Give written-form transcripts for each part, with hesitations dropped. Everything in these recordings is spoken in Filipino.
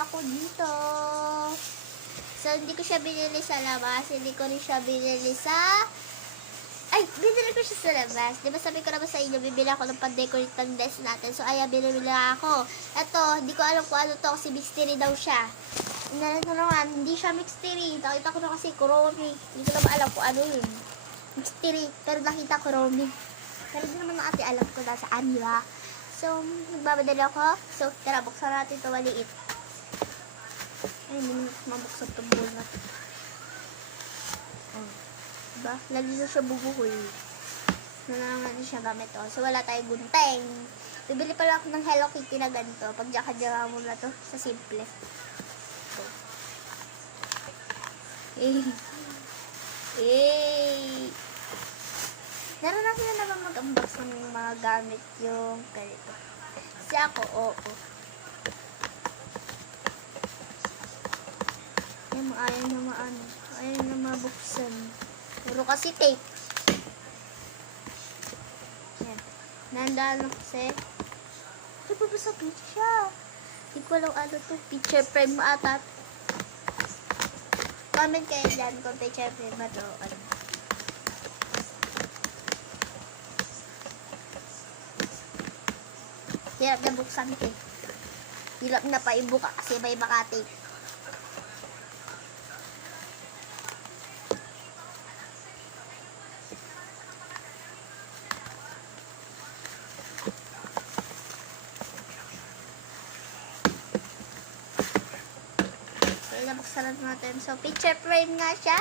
ako dito. So, hindi ko siya binili sa labas. Hindi ko rin siya binili sa... Ay, binili ko siya sa labas. Di ba sabi ko naman sa inyo, bibili ako ng pan-decorate ng desk natin. So, ayan, binili ako. Ito, hindi ko alam kung ano to kasi mystery daw siya. Inalan ko naman, hindi siya mystery. Nakita ko na kasi Kuromi. Hindi ko naman alam kung ano yun. Mystery, pero nakita Kuromi. Pero di naman ate alam ko na saan, di ba? So, nagbabadali ako. So, tara, buksan natin ito maliit. Ay, hindi naman mabuksan ito bulat. Oh. Diba? Lagi na siya bubuhoy. Nanangan siya gamit, oh. So, wala tayong gunting. Bibili pala ako ng Hello Kitty na ganito. Pag jaka-jaka mo na to, sa simple. So. Naranasan na naman mag-unbox ng mga gamit yung ganito. Kasi ako, oo. Ayaw na mabuksan. Puro kasi tape. Yan. Nandaan kasi. Ay, babasa picture siya. Hindi ko alam ano to. Picture frame mo ata. Comment kayo dyan kung picture frame ba to. Ano. Hirap na buksan ko. Hirap na pa ibuka kasi may makatape. Nabuksan natin. So, picture frame nga siya.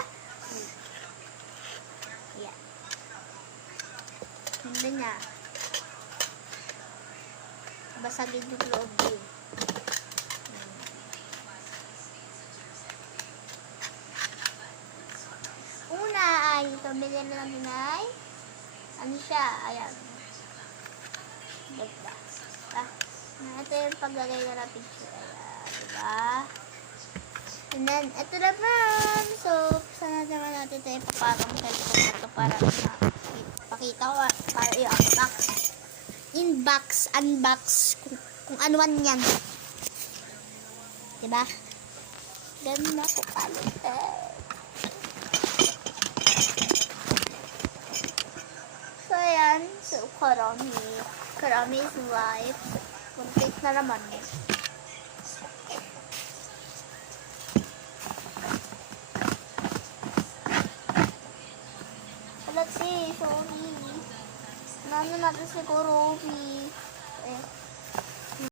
Ayan. Ganda niya. Basagin yung loob yun. Una ay, ito, bilhin na namin ay, ano siya, ayan. Diba? Ito yung paglagay na ng picture. Ayan, diba? And then, ito naman. So, sana naman natin ito ipaparang cellphone na ito para pakita ko, para i-unbox. Unbox, kung ano man yan. Diba? Ganun na ako palit. So, ayan. So, Kuromi is life. Complete na naman. Let's see, sorry. Nano natin si Kuromi.